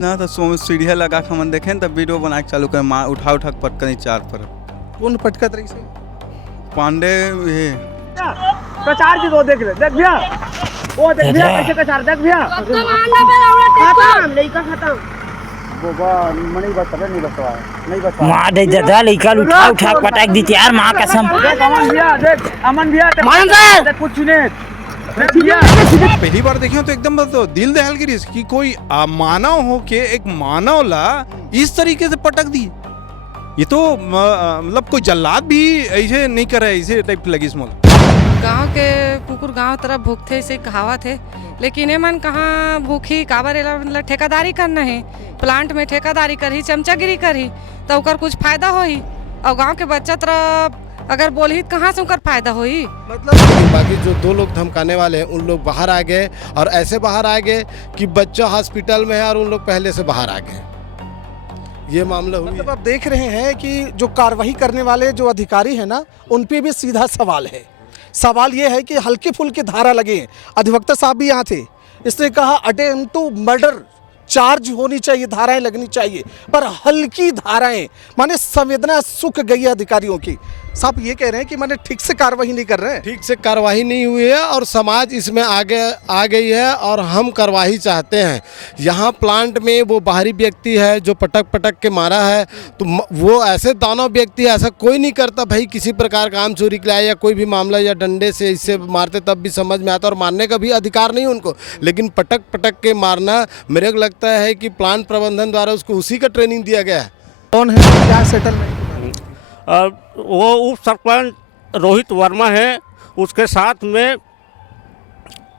ना तो सीढ़िया लगा के हम देखें तब वीडियो बना के चालू कर मार उठा के पटकनी चार पर कौन पटकत रही से पांडे ये कचार की दो देख ले देख भैया वो देख भैया कैसे कचार देख भैया खत्म लइका खत्म बाबा नहीं बचवा नहीं बचवा मार दे दादा लइका उठा पटक दी यार मां कसम देख अमन भैया देख कुछ नहीं पहली बार देखे तो एकदम तो दिल दहल गिरी कि कोई मानव हो के एक मानव ला इस तरीके से पटक दी। ये तो मतलब कोई जल्लाद भी ऐसे नहीं करे, ऐसे टाइप लगी इसमें। गांव के कुकुर गांव तरफ भूखते ऐसे कहावत है, लेकिन मन कहाँ भूखी काबर मतलब ठेकेदारी करना है, प्लांट में ठेकेदारी करी चमचागिरी करी तो उकर कुछ फायदा होई और गांव के बच्चा तरफ अगर बोली कहाँ से उनका फायदा होई। मतलब बाकी जो दो लोग धमकाने वाले हैं उन लोग बाहर आ गए और ऐसे बाहर आ गए कि बच्चा हॉस्पिटल में है और उन लोग पहले से बाहर आ गए। ये मामला हुआ। मतलब आप देख रहे हैं कि जो कार्रवाई करने वाले जो अधिकारी हैं ना, उन पे भी सीधा सवाल है। सवाल ये है कि हल्की फुल्की धारा लगे। अधिवक्ता साहब भी यहाँ थे, इसने कहा अटेम्प्ट टू मर्डर चार्ज होनी चाहिए, धाराएं लगनी चाहिए, पर हल्की धाराएं माने संवेदना सूख गई है अधिकारियों की। साहब ये कह रहे हैं कि माने ठीक से कार्रवाई नहीं कर रहे हैं। ठीक से कार्रवाई नहीं हुई है और समाज इसमें आगे आ गई है और हम कार्रवाई चाहते हैं। यहाँ प्लांट में वो बाहरी व्यक्ति है जो पटक के मारा है, तो वो ऐसे दानव व्यक्ति ऐसा कोई नहीं करता भाई। किसी प्रकार का आम चोरी के लिए या कोई भी मामला या डंडे से इससे मारते तब भी समझ में आता और मारने का भी अधिकार नहीं उनको, लेकिन पटक के मारना मेरे को लगता है कि प्लांट प्रबंधन द्वारा उसको उसी का ट्रेनिंग दिया गया है। कौन है, क्या सेटलमेंट? वो उप सरपंच रोहित वर्मा है, उसके साथ में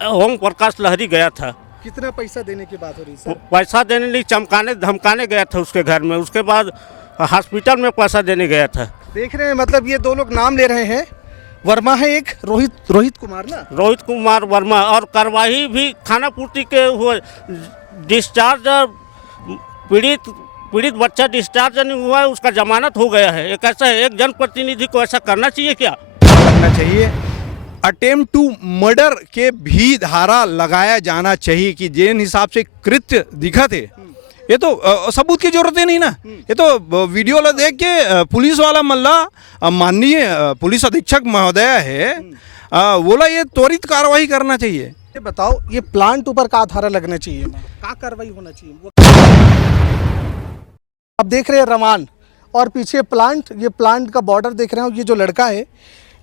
ओम प्रकाश लहरी गया था। कितना पैसा देने की बात हो रही है? पैसा देने नहीं, चमकाने धमकाने गया था उसके घर में, उसके बाद हॉस्पिटल में पैसा देने गया था। देख रहे हैं, मतलब ये दो लोग नाम ले रहे हैं, वर्मा है एक, रोहित कुमार ना, रोहित कुमार वर्मा। और कार्रवाई भी खाना पूर्ति के हुए डिस्चार्ज, पीड़ित बच्चा डिस्चार्ज नहीं हुआ है, उसका जमानत हो गया है। एक ऐसा है, एक जनप्रतिनिधि को ऐसा करना चाहिए क्या? लगना चाहिए। अटेम्प्ट टू मर्डर के भी धारा लगाया जाना चाहिए कि जिन हिसाब से कृत्य दिखा थे, ये तो सबूत की जरूरत ही नहीं ना। ये तो वीडियो ला देख के पुलिस वाला मल्ला माननीय पुलिस अधीक्षक महोदय है, बोला ये त्वरित कार्रवाई करना चाहिए। ये बताओ, ये प्लांट ऊपर का धारा लगना चाहिए, क्या कार्रवाई होना चाहिए? अब देख रहे हैं रमान और पीछे प्लांट, ये प्लांट का बॉर्डर देख रहे हो। ये जो लड़का है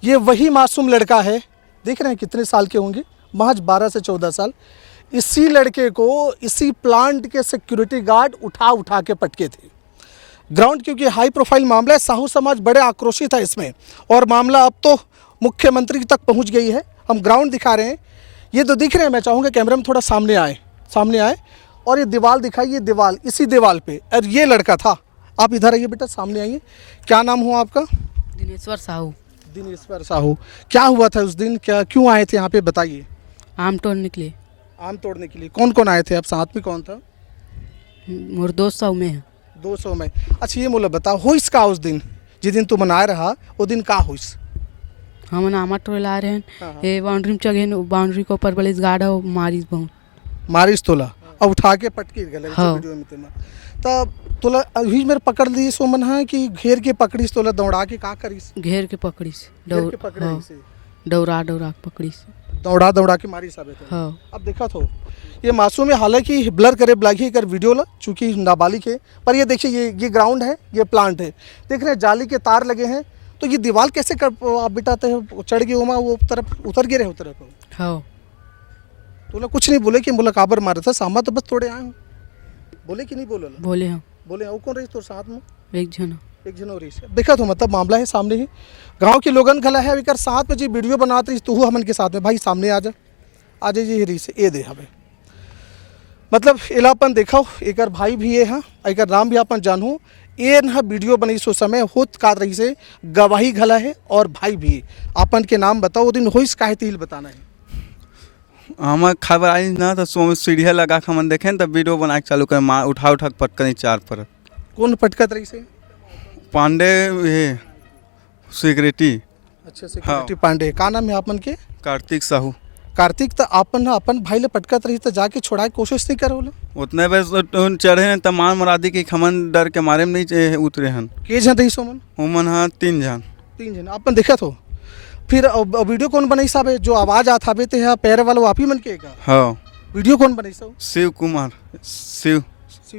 ये वही मासूम लड़का है, देख रहे हैं कितने साल के होंगे, महज 12 से 14 साल। इसी लड़के को इसी प्लांट के सिक्योरिटी गार्ड उठा के पटके थे। ग्राउंड क्योंकि हाई प्रोफाइल मामला है, साहू समाज बड़े आक्रोशित है इसमें और मामला अब तो मुख्यमंत्री तक पहुँच गई है। हम ग्राउंड दिखा रहे हैं, ये तो दिख रहे हैं। मैं चाहूँगा कैमरा में थोड़ा सामने आए और ये दीवार दिखाई, ये दीवार, इसी दीवार पे और ये लड़का था। आप इधर आइए बेटा, सामने आइए। क्या नाम हुआ आपका? दिनेश्वर साहू। दिनेश्वर साहू, क्या हुआ था उस दिन, क्या क्यों आए थे यहाँ पे, बताइए। आम तोड़ने के लिए। आम तोड़ने के लिए कौन कौन आए थे? आप साथ में कौन था? मोर 200 में है। 200 में। अच्छा ये बोला बताओ, होइस का उस दिन जिस दिन तू मनाए रहा वो दिन का होइस? हम आमा टोल आ रहे हैं, ये बाउंड्री में चगे, बाउंड्री के ऊपर बड़े गार्ड है, मारिस बहुत मारिस तोला और उठा के पटकी गले वीडियो में तेमा। तब तोला अभी मेरे पकड़ ली सो मन है कि घेर के पकड़ीस, तोला दौड़ा के का करीस? घेर के पकड़ीस, दौड़ा पकड़ीस, दौड़ा के मारी साबित है। हाँ। अब देखा तो ये मासूम है, हालांकि ब्लर करे ब्लैकी कर वीडियो ला, चूंकि नाबालिग है, पर ये देखिए ये ग्राउंड है, ये प्लांट है, देख रहे हैं जाली के तार लगे हैं। तो ये दीवार कैसे आप बिठाते हैं? चढ़ गए उमा वो तरफ उतर गए रहे उतर। हाँ। तो कुछ नहीं बोले कि बोला काबर मारा था, सामा तो बस थोड़े आए, बोले कि नहीं बोले? बोले हम। बोले वो कौन रही तो साथ में? एक जन हो रही है। देखा तो मतलब मामला है सामने ही, गांव के लोगन खला है अभी साथ में जी वीडियो बनाते रही तू हमन के साथ में, भाई सामने आ जा जी रही से ए दे हमें, मतलब इलापन देखो एक भाई भी है, हाँ एक नाम भी अपन जानू। ये ना वीडियो बनी सो समय होत का रही से गवाही घला है और भाई भी अपन के नाम बताओ, वो दिन होइस काहे तिल बताना है। हम खबर आई ना तो सीढ़िया लगा के हम देखें तब वीडियो बना के चालू कर मार उठा के पटकनी चार पर। कौन पटकत रही से? पांडे ये सिक्योरिटी। अच्छा सिक्योरिटी। हाँ। पांडे का नाम है आपन के? कार्तिक साहू। कार्तिक तो अपन भाई ले पटकत रही तो जाके छुड़ाए कोशिश नहीं करो लो। उतने बस चढ़े हैं तमान मरादी के खमन डर के मारे में नहीं उतरे हन। के जन रही सोमन? उमन हाँ 3 जन। 3 जन अपन देखा तो फिर वीडियो कौन बनाई साहब जो आवाज आता हवे ते पैर वाला आप ही मन के का? हाँ वीडियो कौन बनाई साहब? शिव कुमार शिव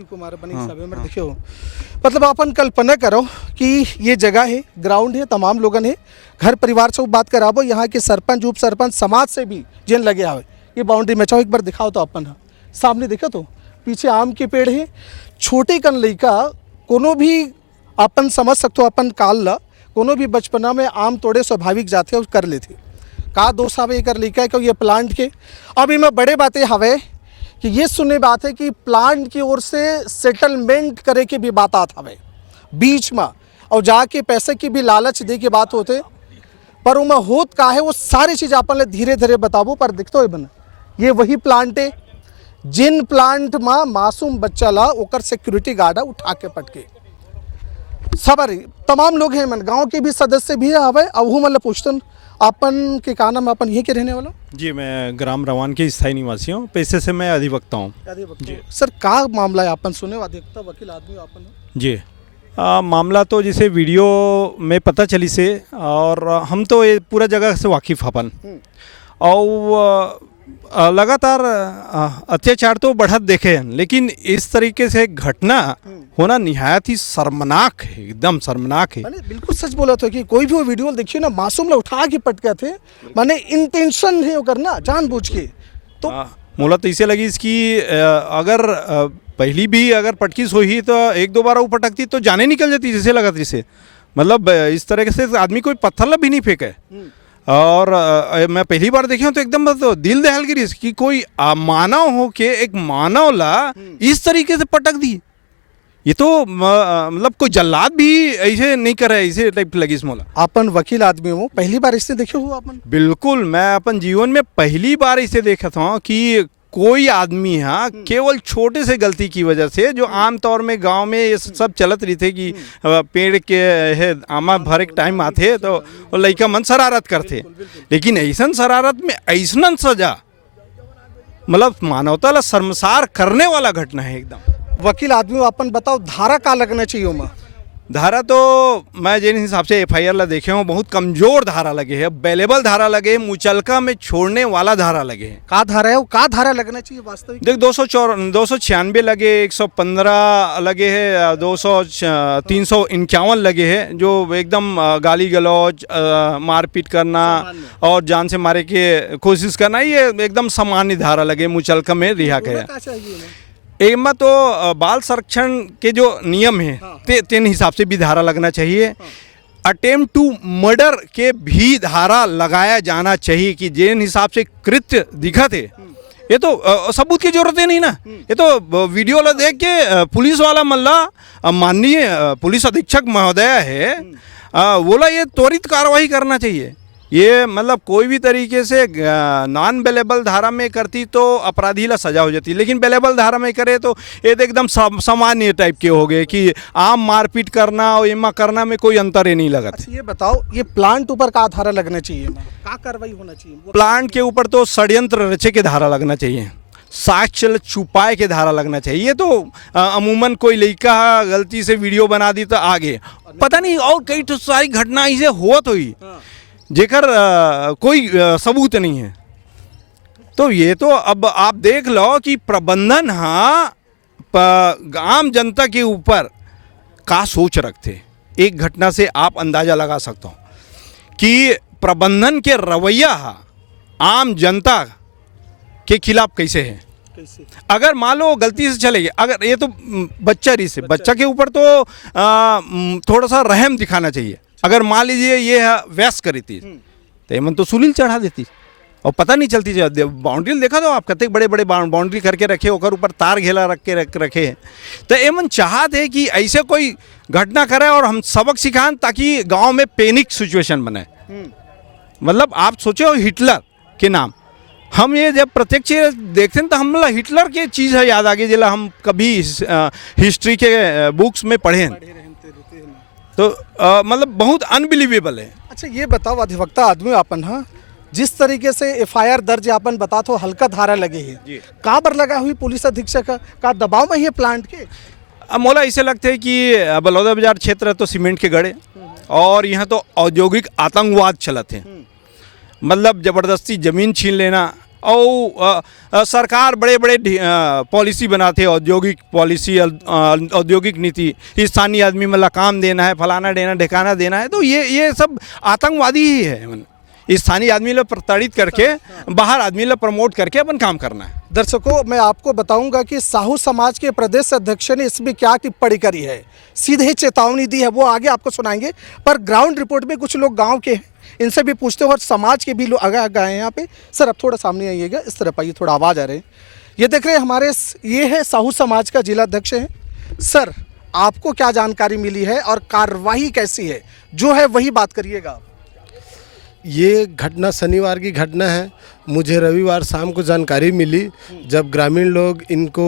कुमार बनी हाँ, साहब हाँ। देखियो मतलब अपन कल्पना करो कि ये जगह है, ग्राउंड है, तमाम लोगन है, घर परिवार से बात कराबो, यहाँ के सरपंच उप सरपंच समाज से भी जिन लगे आवे ये बाउंड्री में चाहो एक बार दिखाओ तो अपन सामने देखो तो पीछे आम के पेड़ है, छोटे कन लइका कोनो भी अपन समझ सकते हो अपन काल ला कोनो भी बचपना में आम तोड़े स्वाभाविक जाते और कर लेते का दोष आवे कर लइका क्यों ये प्लांट के। अब इनमें बड़े बातें हवे कि ये सुनने बात है कि प्लांट की ओर से सेटलमेंट करे के भी बात आत हवे बीच में और जाके पैसे की भी लालच दे के बात होते पर उनमें होत का है वो सारी चीज़ अपन ले धीरे धीरे बताबो। पर दिखतो है बन ये वही प्लांट है जिन प्लांट में मासूम बच्चा ला ओकर सिक्योरिटी गार्ड उठा के पटके सबर तमाम लोग हैं मन गांव के भी सदस्य भी हवे अहू मतलब पूछतन अपन के का नाम अपन ये के रहने वाला? जी मैं ग्राम रवान के स्थायी निवासी हूँ, पेशे से मैं अधिवक्ता हूँ। जी सर का मामला है अपन सुने अधिवक्ता वकील आदमी अपन? जी मामला तो जैसे वीडियो में पता चली से और हम तो ये पूरा जगह से वाकिफ़ अपन और लगातार अत्याचार तो बढ़त देखे हैं लेकिन इस तरीके से घटना होना निहायत ही शर्मनाक है, एकदम शर्मनाक है। मैंने बिल्कुल सच बोला था कि कोई भी वो वीडियो देखिए ना मासूम ला उठा के पटके थे माने इंटेंशन है वो करना जानबूझ के तो मोला तो इसे लगी इसकी अगर पहली भी अगर पटकीस हुई तो 1-2 बार वो पटकती तो जाने निकल जाती जैसे लगा जिसे मतलब इस तरह से आदमी कोई पत्थर भी नहीं फेंके और मैं पहली बार देखी हूँ तो एकदम तो दिल दहल गिरी कि कोई मानव हो के एक मानव ला इस तरीके से पटक दी। ये तो मतलब कोई जल्लाद भी ऐसे नहीं करे ऐसे टाइप लगी इस मोला। अपन वकील आदमी हो पहली बार इससे देखे हो अपन? बिल्कुल मैं अपन जीवन में पहली बार इसे देखा था कि कोई आदमी है केवल छोटे से गलती की वजह से जो आमतौर में गांव में ये सब चलत रही थे कि पेड़ के है आमा भरे के टाइम आते तो वो लड़का मन शरारत करते लेकिन ऐसा शरारत में ऐसा सजा मतलब मानवता ला शर्मसार करने वाला घटना है एकदम। वकील आदमी अपन बताओ धारा का लगना चाहिए उमा? धारा तो मैं जिन हिसाब से FIR ला देखे हूँ बहुत कमजोर धारा लगे है, अवेलेबल धारा लगे, मुचलका में छोड़ने वाला धारा लगे है। का धारा है वो का धारा लगना चाहिए वास्तविक? देख 296 लगे, 115 लगे है, 351 लगे है जो एकदम गाली गलौज मारपीट करना और जान से मारे के कोशिश करना ये एकदम सामान्य धारा लगे मुचलका में रिहा गया। एमा तो बाल संरक्षण के जो नियम है तेन हिसाब से भी धारा लगना चाहिए। अटेम्प्ट टू मर्डर के भी धारा लगाया जाना चाहिए कि जिन हिसाब से कृत्य दिखत है ये तो सबूत की जरूरत है नहीं ना, ये तो वीडियो ला देख के पुलिस वाला मल्ला माननीय पुलिस अधीक्षक महोदय है बोला ये त्वरित कार्रवाई करना चाहिए। ये मतलब कोई भी तरीके से नॉन बेलेबल धारा में करती तो अपराधी ला सजा हो जाती लेकिन बेलेबल धारा में करे तो ये तो एकदम सामान्य टाइप के हो गए कि आम मारपीट करना और एमा करना में कोई अंतर ही नहीं लगा। अच्छा ये बताओ ये प्लांट ऊपर का धारा लगना चाहिए, का कार्रवाई होना चाहिए? प्लांट के ऊपर तो षड्यंत्र रचे के धारा लगना चाहिए, साक्ष्य छुपाए के धारा लगना चाहिए। ये तो अमूमन कोई लड़का गलती से वीडियो बना दी तो आगे पता नहीं और कई तो सारी घटना ऐसे होत हुई जेकर कोई सबूत नहीं है। तो ये तो अब आप देख लो कि प्रबंधन आम जनता के ऊपर का सोच रखते। एक घटना से आप अंदाजा लगा सकते हो कि प्रबंधन के रवैया आम जनता के खिलाफ कैसे है। अगर मान लो गलती से चले गए, अगर ये तो बच्चा के ऊपर तो थोड़ा सा रहम दिखाना चाहिए। अगर मान लीजिए ये वैस करी थी तो एमन तो सुलील चढ़ा देती और पता नहीं चलती। बाउंड्री देखा तो आप कते बड़े बड़े बाउंड्री करके रखे ओकर ऊपर तार घेला रखे हैं तो एमन चाहत है कि ऐसे कोई घटना करे और हम सबक सिखाएं ताकि गांव में पैनिक सिचुएशन बने। मतलब आप सोचो हिटलर के नाम हम ये जब प्रत्यक्ष देखते हैं तो हम हिटलर के चीज़ है याद आ गई जिला हम कभी हिस्ट्री के बुक्स में पढ़े हैं तो मतलब बहुत अनबिलीवेबल है। अच्छा ये बताओ अधिवक्ता आदमी अपन जिस तरीके से एफआईआर दर्ज अपन बता तो हल्का धारा लगे है कहाँ पर लगा हुई पुलिस अधीक्षक का दबाव में है प्लांट के। अब मोला ऐसे लगता है कि बलौदा बाजार क्षेत्र तो सीमेंट के गड़े और यहाँ तो औद्योगिक आतंकवाद चलत है, मतलब ज़बरदस्ती ज़मीन छीन लेना और सरकार बड़े बड़े पॉलिसी बनाते, औद्योगिक पॉलिसी, औद्योगिक नीति, स्थानीय आदमी मतलब काम देना है, फलाना देना ढिकाना देना है, तो ये सब आतंकवादी ही है। स्थानीय आदमी लोग प्रताड़ित करके बाहर आदमी लोग प्रमोट करके अपन काम करना है। दर्शकों, मैं आपको बताऊंगा कि साहू समाज के प्रदेश अध्यक्ष ने इसमें क्या टिप्पणी करी है, सीधे चेतावनी दी है, वो आगे आपको सुनाएंगे। पर ग्राउंड रिपोर्ट में कुछ लोग गांव के हैं, इनसे भी पूछते हो और समाज के भी लोग आगे आए हैं यहाँ पे। सर अब थोड़ा सामने आइएगा, इस तरफ आइए, थोड़ा आवाज़ आ रहे हैं। ये देख रहे हैं हमारे, ये है साहू समाज का जिला अध्यक्ष है। सर आपको क्या जानकारी मिली है और कार्रवाई कैसी है, जो है वही बात करिएगा। ये घटना शनिवार की घटना है। मुझे रविवार शाम को जानकारी मिली, जब ग्रामीण लोग इनको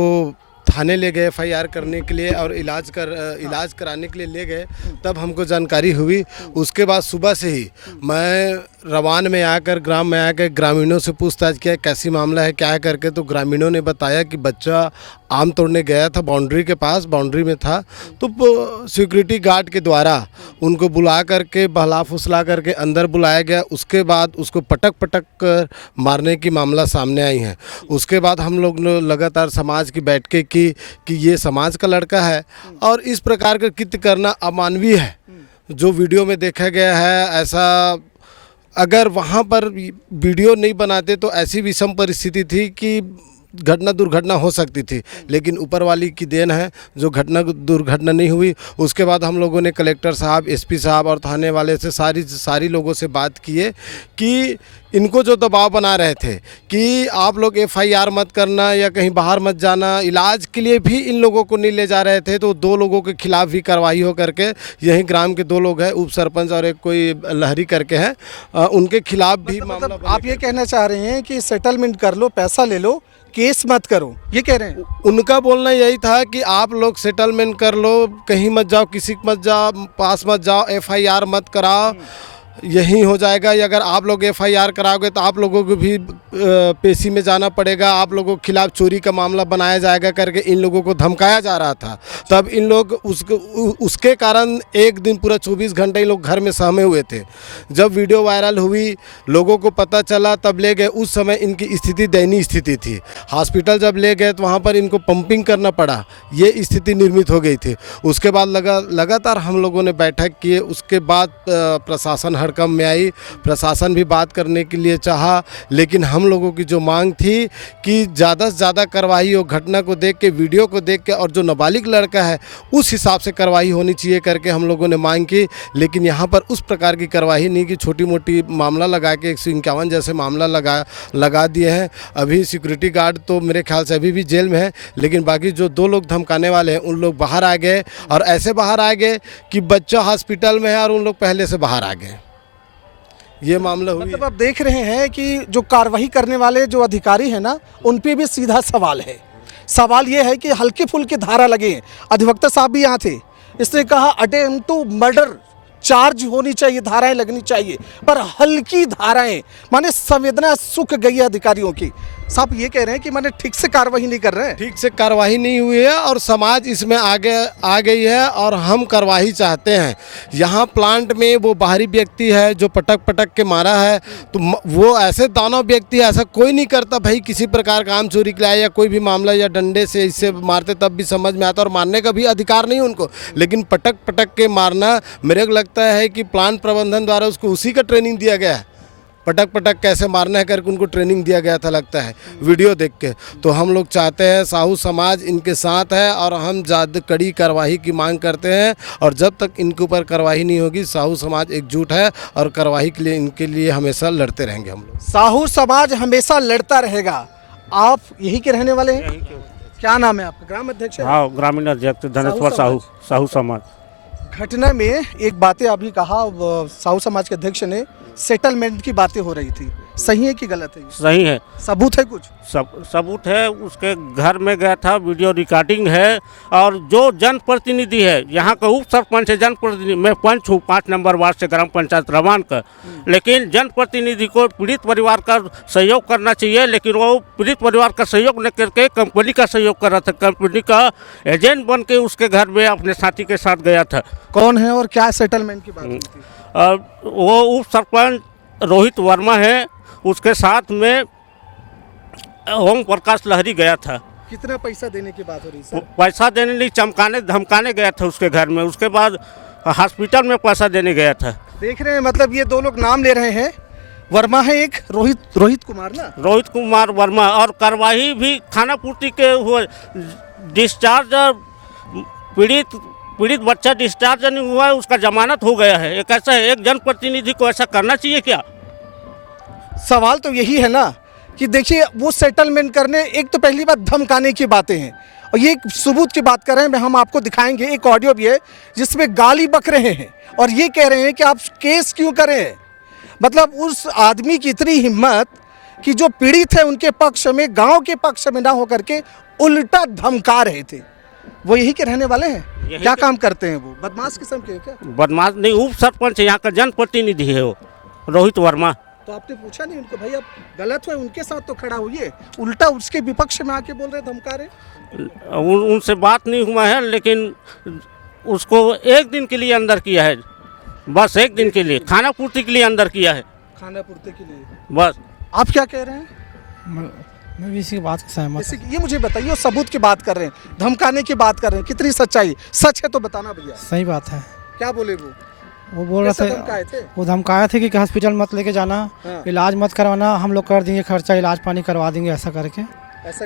थाने ले गए एफआईआर करने के लिए और इलाज कराने के लिए ले गए, तब हमको जानकारी हुई। उसके बाद सुबह से ही मैं रवान में आकर, ग्राम में आकर ग्रामीणों से पूछताछ किया कैसी मामला है क्या है करके, तो ग्रामीणों ने बताया कि बच्चा आम तोड़ने गया था, बाउंड्री के पास, बाउंड्री में था, तो सिक्योरिटी गार्ड के द्वारा उनको बुला करके बहला फुसला करके अंदर बुलाया गया। उसके बाद उसको पटक कर मारने की मामला सामने आई है। उसके बाद हम लोग ने लगातार समाज की बैठकें की कि ये समाज का लड़का है और इस प्रकार का कृत्य करना अमानवीय है। जो वीडियो में देखा गया है, ऐसा अगर वहाँ पर वीडियो नहीं बनाते तो ऐसी विषम परिस्थिति थी कि दुर्घटना हो सकती थी, लेकिन ऊपर वाली की देन है जो दुर्घटना नहीं हुई। उसके बाद हम लोगों ने कलेक्टर साहब, एसपी साहब और थाने वाले से सारी लोगों से बात किए कि इनको जो दबाव बना रहे थे कि आप लोग एफआईआर मत करना या कहीं बाहर मत जाना, इलाज के लिए भी इन लोगों को नहीं ले जा रहे थे, तो 2 लोगों के खिलाफ भी कार्रवाई हो करके, यहीं ग्राम के 2 लोग हैं, उप सरपंच और एक कोई लहरी करके हैं, उनके खिलाफ भी मामला। आप ये कहना चाह रहे हैं कि सेटलमेंट कर लो, पैसा ले लो, केस मत करो, ये कह रहे हैं? उनका बोलना यही था कि आप लोग सेटलमेंट कर लो, कहीं मत जाओ, किसी के मत जाओ, पास मत जाओ, एफआईआर मत कराओ, यही हो जाएगा। या अगर आप लोग एफआईआर कराओगे तो आप लोगों को भी पेशी में जाना पड़ेगा, आप लोगों के खिलाफ चोरी का मामला बनाया जाएगा करके इन लोगों को धमकाया जा रहा था। तब इन लोग उसके कारण एक दिन पूरा 24 घंटे इन लोग घर में सहमे हुए थे। जब वीडियो वायरल हुई, लोगों को पता चला, तब ले गए। उस समय इनकी स्थिति दयनीय स्थिति थी। हॉस्पिटल जब ले गए तो वहाँ पर इनको पंपिंग करना पड़ा, ये स्थिति निर्मित हो गई थी। उसके बाद लगातार हम लोगों ने बैठक किए। उसके बाद प्रशासन हड़कंप में आई, प्रशासन भी बात करने के लिए चाहा, लेकिन हम लोगों की जो मांग थी कि ज़्यादा से ज़्यादा कार्रवाई हो, घटना को देख के, वीडियो को देख के, और जो नाबालिग लड़का है उस हिसाब से कार्रवाई होनी चाहिए करके हम लोगों ने मांग की। लेकिन यहाँ पर उस प्रकार की कार्रवाई नहीं कि छोटी मोटी मामला लगा के 151 जैसे मामला लगा दिए हैं। अभी सिक्योरिटी गार्ड तो मेरे ख्याल से अभी भी जेल में है, लेकिन बाकी जो 2 लोग धमकाने वाले हैं उन लोग बाहर आ गए, और ऐसे बाहर आ गए कि बच्चा हॉस्पिटल में है और उन लोग पहले से बाहर आ गए। ये मामला हुई। मतलब आप देख रहे हैं कि जो कार्रवाई करने वाले जो अधिकारी हैं ना, उन पे भी सीधा सवाल है। सवाल ये है कि हल्की फुल्की धारा लगे। अधिवक्ता साहब भी यहाँ थे, इसने कहा अटेम्प्ट टू मर्डर चार्ज होनी चाहिए, धाराएं लगनी चाहिए, पर हल्की धाराएं, माने संवेदना सूख गई है अधिकारियों की। साहब ये कह रहे हैं कि माने ठीक से कार्रवाई नहीं कर रहे हैं। ठीक से कार्रवाई नहीं हुई है और समाज इसमें आगे आ गई है और हम कार्रवाई चाहते हैं। यहाँ प्लांट में वो बाहरी व्यक्ति है जो पटक के मारा है, तो वो ऐसे दानव व्यक्ति है, ऐसा कोई नहीं करता भाई। किसी प्रकार का आम चोरी के लिए या कोई भी मामला या डंडे से इससे मारते तब भी समझ में आता, और मारने का भी अधिकार नहीं उनको, लेकिन पटक के मारना, मेरे को लगता है कि प्लांट प्रबंधन द्वारा उसको उसी का ट्रेनिंग दिया गया है, पटक कैसे मारना है करके उनको ट्रेनिंग दिया गया था लगता है वीडियो देख के। तो हम लोग चाहते हैं, साहू समाज इनके साथ है और हम ज़्यादा कड़ी कार्रवाई की मांग करते हैं, और जब तक इनके ऊपर कार्रवाई नहीं होगी साहू समाज एकजुट है और कार्रवाई के लिए इनके लिए हमेशा लड़ते रहेंगे। हम लोग साहू समाज हमेशा लड़ता रहेगा। आप यही के रहने वाले हैं? क्या नाम है आपका? ग्राम अध्यक्ष है? हाँ, ग्रामीण अध्यक्ष धनेश्वर साहू समाज। घटना में एक बातें अभी कहा साहू समाज के अध्यक्ष ने, सेटलमेंट की बातें हो रही थी, सही है कि गलत है? सही है। सबूत है कुछ? सबूत है, उसके घर में गया था, वीडियो रिकॉर्डिंग है। और जो जनप्रतिनिधि है, यहाँ का उप सरपंच है, जनप्रतिनिधि, मैं पंच हूँ 5 नंबर वार्ड से, ग्राम पंचायत रवान का। लेकिन जनप्रतिनिधि को पीड़ित परिवार का सहयोग करना चाहिए, लेकिन वो पीड़ित परिवार का सहयोग न करके कंपनी का सहयोग कर रहा था। कंपनी का एजेंट बन के उसके घर में अपने साथी के साथ गया था। कौन है और क्या सेटलमेंट की बात हुई थी? वो उप सरपंच रोहित वर्मा है, उसके साथ में ओम प्रकाश लहरी गया था। कितना पैसा देने की बात हो रही सर? पैसा देने नहीं, चमकाने धमकाने गया था उसके घर में। उसके बाद हॉस्पिटल में पैसा देने गया था। देख रहे हैं, मतलब ये 2 लोग नाम ले रहे हैं। वर्मा है एक, रोहित कुमार ना? रोहित कुमार वर्मा। और कार्रवाई भी खाना पूर्ति के हुए, डिस्चार्ज पीड़ित बच्चा डिस्चार्ज नहीं हुआ है, उसका जमानत हो गया है। एक ऐसा है, एक जनप्रतिनिधि को ऐसा करना चाहिए क्या? सवाल तो यही है ना कि देखिए, वो सेटलमेंट करने, एक तो पहली बात धमकाने की बातें हैं, और ये एक सबूत की बात कर रहे हैं। हम आपको दिखाएंगे, एक ऑडियो भी है जिसमें गाली बक रहे हैं और ये कह रहे हैं कि आप केस क्यों करें। मतलब उस आदमी की इतनी हिम्मत कि जो पीड़ित है उनके पक्ष में, गांव के पक्ष में ना होकर के उल्टा धमका रहे थे। वो यही के रहने वाले हैं? क्या काम करते हैं वो? बदमाश किस्म के हैं क्या? बदमाश नहीं, उप सरपंच है, यहाँ का जनप्रतिनिधि है वो रोहित वर्मा। तो आपने पूछा नहीं उनको, भाई आप गलत हुए, उनके साथ तो खड़ा हुई, उल्टा उसके विपक्ष में आके बोल रहे, धमका रहे? उनसे बात नहीं हुआ है, लेकिन उसको 1 दिन के लिए अंदर किया है, बस 1 दिन के लिए, खाना पूर्ति के लिए अंदर किया है, खाना पूर्ति के लिए बस। आप क्या कह रहे हैं? मैं भी इसी बात से सहमत हूं। ये मुझे बताइए, वो सबूत की बात कर रहे हैं, धमकाने की बात कर रहे हैं, कितनी सच्चाई? सच है तो बताना भैया। सही बात है। क्या बोले वो? बोल रहे थे, वो धमकाए थे कि हॉस्पिटल मत लेके जाना, इलाज मत करवाना, हम लोग कर देंगे खर्चा, इलाज पानी करवा देंगे, ऐसा करके।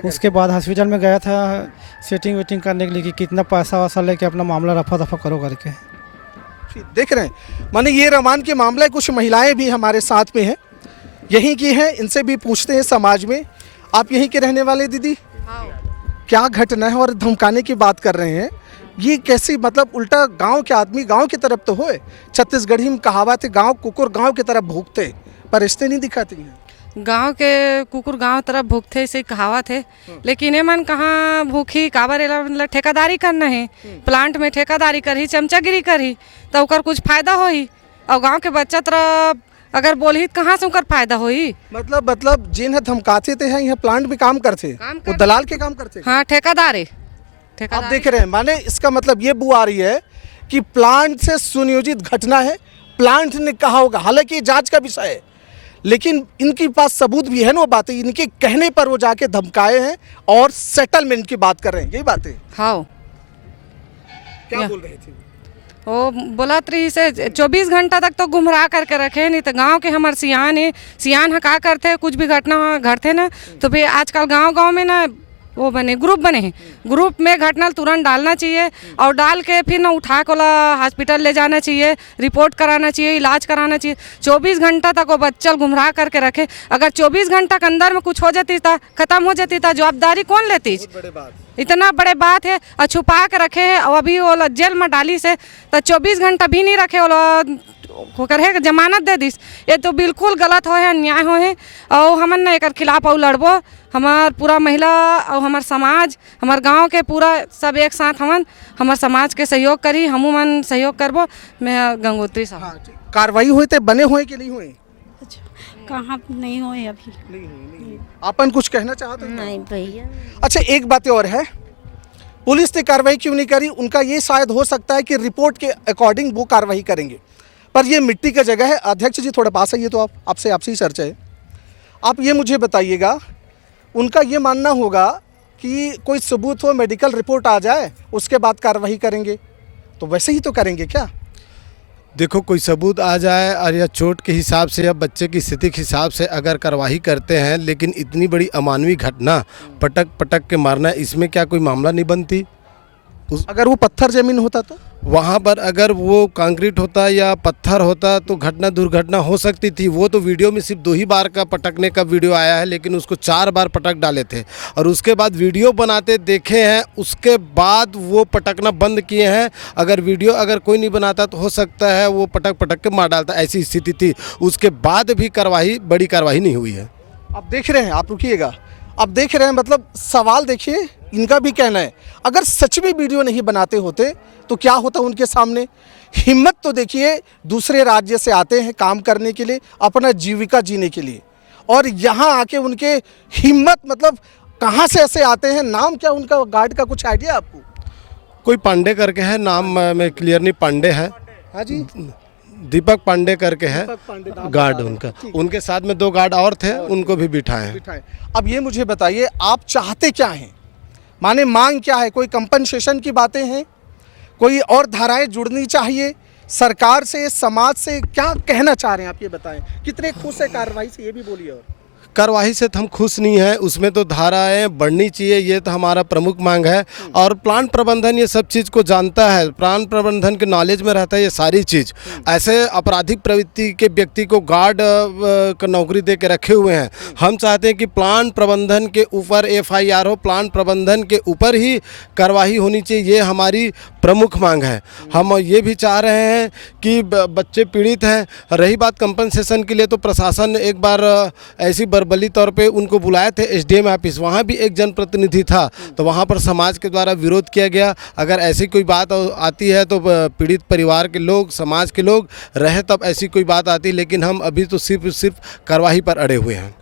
उसके बाद हॉस्पिटल में गया था सेटिंग वेटिंग करने के लिए कि कितना पैसा वैसा लेके अपना मामला रफा दफा करो करके। देख रहे हैं, माने ये रमान के मामला, कुछ महिलाएं भी हमारे साथ में हैं, यहीं की हैं, इनसे भी पूछते हैं समाज में। आप यहीं के रहने वाले दीदी? क्या घटना है और धमकाने की बात कर रहे हैं, ये कैसी? मतलब उल्टा गांव के आदमी गांव की तरफ तो होए, छत्तीसगढ़ी में कहावत है, गांव कुकुर गांव की तरफ भूखते, पर रिश्ते नहीं दिखाती हैं। गांव के कुकुर गांव तरफ भूखते, ऐसे कहावत है। लेकिन ये मन कहाँ भूखी काबर एला, मतलब ठेकादारी करना है, प्लांट में ठेकादारी करही, चमचागिरी करही, तो ओकर कुछ फायदा होई। और गांव के बच्चा तरफ अगर बोलही कहाँ से उनका फायदा होई? मतलब जिन्हें धमकाते थे यहाँ प्लांट में काम करते, वो दलाल के काम करते। हाँ, ठेकादारी। आप देख रहे हैं, माने इसका मतलब ये बू आ रही है कि प्लांट से सुनियोजित घटना है, प्लांट ने कहा होगा, हालांकि जांच का विषय है, लेकिन इनके पास सबूत भी है ना, वो बातें इनके कहने पर वो जाके धमकाए हैं और सेटलमेंट की बात कर रहे हैं, यही बात है। हाँ, क्या बोल रहे थे वो? बोलत रही से 24 घंटा तक तो गुमराह करके रखे, नहीं तो गांव के हमारे सियान है, सियान हका करते, कुछ भी घटना घटते ना, तो फिर आजकल गांव में ना वो बने, ग्रुप बने हैं, ग्रुप में घटना तुरंत डालना चाहिए, और डाल के फिर ना उठा के हॉस्पिटल ले जाना चाहिए, रिपोर्ट कराना चाहिए, इलाज कराना चाहिए। 24 घंटा तक वो बच्चा गुमराह करके रखे। अगर 24 घंटा के अंदर में कुछ हो जाती था, खत्म हो जाती था, जवाबदारी कौन लेती? इतना बड़े बात है, और छुपा के रखे है, और अभी वो जेल में डाली से तो 24 घंटा भी नहीं रखे, वो करे जमानत दे दिस। ये तो बिल्कुल गलत हो है, अन्याय हो है, और हमन ना एक खिलाफ और लड़बो। हमार पूरा महिला और हमार समाज, हमार गांव के पूरा सब एक साथ हमन, हमार समाज के सहयोग करी, हमू मन सहयोग करबो। मैं गंगोत्री साहब। कार्रवाई हुए थे, बने हुए कि नहीं हुए? कहाँ नहीं हुए अभी। नहीं। अपन कुछ कहना चाहते? नहीं भैया। अच्छा, एक बात और है, पुलिस ने कार्रवाई क्यों नहीं करी? उनका ये शायद हो सकता है कि रिपोर्ट के अकॉर्डिंग वो कार्रवाई करेंगे, पर ये मिट्टी का जगह है। अध्यक्ष जी थोड़ा पास आइए, तो आपसे ही चर्चा है। आप ये मुझे बताइएगा, उनका ये मानना होगा कि कोई सबूत हो, मेडिकल रिपोर्ट आ जाए, उसके बाद कार्रवाई करेंगे, तो वैसे ही तो करेंगे क्या? देखो, कोई सबूत आ जाए और या चोट के हिसाब से या बच्चे की स्थिति के हिसाब से अगर कार्रवाई करते हैं, लेकिन इतनी बड़ी अमानवीय घटना, पटक के मारना, इसमें क्या कोई मामला नहीं बनती? अगर वो पत्थर जमीन होता तो वहाँ पर अगर वो कंक्रीट होता या पत्थर होता तो घटना दुर्घटना हो सकती थी। वो तो वीडियो में सिर्फ 2 ही बार का पटकने का वीडियो आया है, लेकिन उसको 4 बार पटक डाले थे और उसके बाद वीडियो बनाते देखे हैं, उसके बाद वो पटकना बंद किए हैं। अगर वीडियो अगर कोई नहीं बनाता तो हो सकता है वो पटक के मार डालता, ऐसी स्थिति थी। उसके बाद भी बड़ी कार्रवाई नहीं हुई है। आप देख रहे हैं, आप रुकिएगा, आप देख रहे हैं, मतलब सवाल देखिए, इनका भी कहना है अगर सच में वीडियो नहीं बनाते होते तो क्या होता उनके सामने। हिम्मत तो देखिए, दूसरे राज्य से आते हैं काम करने के लिए, अपना जीविका जीने के लिए, और यहाँ आके उनके हिम्मत, मतलब कहाँ से ऐसे आते हैं। नाम क्या उनका, गार्ड का कुछ आइडिया आपको? कोई पांडे करके है, नाम में क्लियर नहीं, पांडे है। हाँ जी, दीपक पांडे करके है गार्ड उनका। उनके साथ में 2 गार्ड और थे, उनको भी बिठाए। अब ये मुझे बताइए, आप चाहते क्या हैं, माने मांग क्या है? कोई कंपनसेशन की बातें हैं, कोई और धाराएं जुड़नी चाहिए सरकार से, समाज से? क्या कहना चाह रहे हैं आप, ये बताएं। कितने खुश है कार्रवाई से, ये भी बोलिए। और कार्रवाई से तो हम खुश नहीं हैं, उसमें तो धाराएं बढ़नी चाहिए, ये तो हमारा प्रमुख मांग है। और प्लांट प्रबंधन ये सब चीज़ को जानता है, प्लांट प्रबंधन के नॉलेज में रहता है ये सारी चीज़। ऐसे आपराधिक प्रवृत्ति के व्यक्ति को गार्ड का नौकरी दे के रखे हुए हैं। हम चाहते हैं कि प्लांट प्रबंधन के ऊपर FIR हो, प्लांट प्रबंधन के ऊपर ही कार्रवाई होनी चाहिए, ये हमारी प्रमुख मांग है। हम ये भी चाह रहे हैं कि बच्चे पीड़ित हैं। रही बात कंपनसेशन के लिए, तो प्रशासन एक बार ऐसी बली तौर पे उनको बुलाए थे SDM ऑफिस, वहाँ भी एक जनप्रतिनिधि था, तो वहाँ पर समाज के द्वारा विरोध किया गया। अगर ऐसी कोई बात आती है तो पीड़ित परिवार के लोग, समाज के लोग रहे तब ऐसी कोई बात आती, लेकिन हम अभी तो सिर्फ कार्रवाई पर अड़े हुए हैं।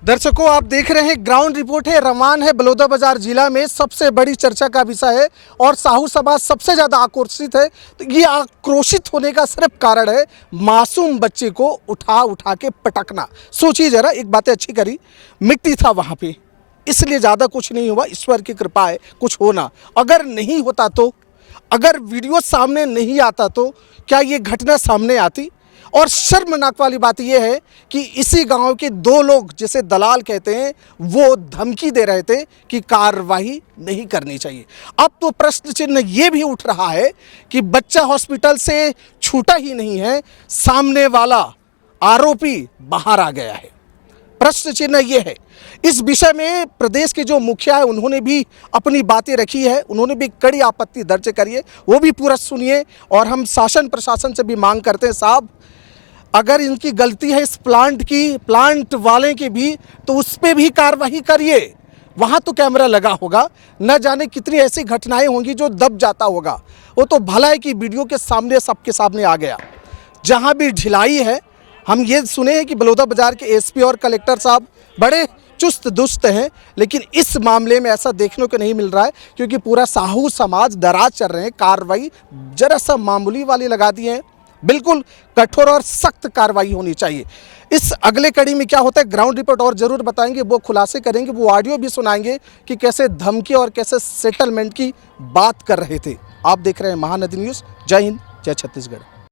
दर्शकों, आप देख रहे हैं ग्राउंड रिपोर्ट है, रमान है बलौदाबाजार जिला में सबसे बड़ी चर्चा का विषय है और साहू समाज सबसे ज़्यादा आक्रोशित है। तो ये आक्रोशित होने का सिर्फ कारण है मासूम बच्चे को उठा के पटकना। सोचिए जरा, एक बातें अच्छी करी, मिट्टी था वहाँ पे, इसलिए ज़्यादा कुछ नहीं हुआ, ईश्वर की कृपा है कुछ होना। अगर नहीं होता तो, अगर वीडियो सामने नहीं आता तो क्या ये घटना सामने आती? और शर्मनाक वाली बात यह है कि इसी गांव के 2 लोग, जिसे दलाल कहते हैं, वो धमकी दे रहे थे कि कार्रवाई नहीं करनी चाहिए। अब तो प्रश्न चिन्ह ये भी उठ रहा है कि बच्चा हॉस्पिटल से छूटा ही नहीं है, सामने वाला आरोपी बाहर आ गया है। प्रश्न चिन्ह ये है। इस विषय में प्रदेश के जो मुखिया है उन्होंने भी अपनी बातें रखी है, उन्होंने भी कड़ी आपत्ति दर्ज करी है, वो भी पूरा सुनिए। और हम शासन प्रशासन से भी मांग करते हैं, साहब अगर इनकी गलती है इस प्लांट की, प्लांट वाले की भी, तो उस पर भी कार्रवाई करिए। वहाँ तो कैमरा लगा होगा, न जाने कितनी ऐसी घटनाएं होंगी जो दब जाता होगा। वो तो भला है कि वीडियो के सामने सबके सामने आ गया। जहाँ भी ढिलाई है, हम ये सुने हैं कि बलौदाबाजार के SP और कलेक्टर साहब बड़े चुस्त दुस्त हैं, लेकिन इस मामले में ऐसा देखने को नहीं मिल रहा है, क्योंकि पूरा साहू समाज दराज चल रहे हैं। कार्रवाई जरा सा मामूली वाली लगा दी है, बिल्कुल कठोर और सख्त कार्रवाई होनी चाहिए। इस अगले कड़ी में क्या होता है, ग्राउंड रिपोर्ट और जरूर बताएंगे, वो खुलासे करेंगे, वो ऑडियो भी सुनाएंगे कि कैसे धमकी और कैसे सेटलमेंट की बात कर रहे थे। आप देख रहे हैं महानदी न्यूज़। जय हिंद, जय छत्तीसगढ़।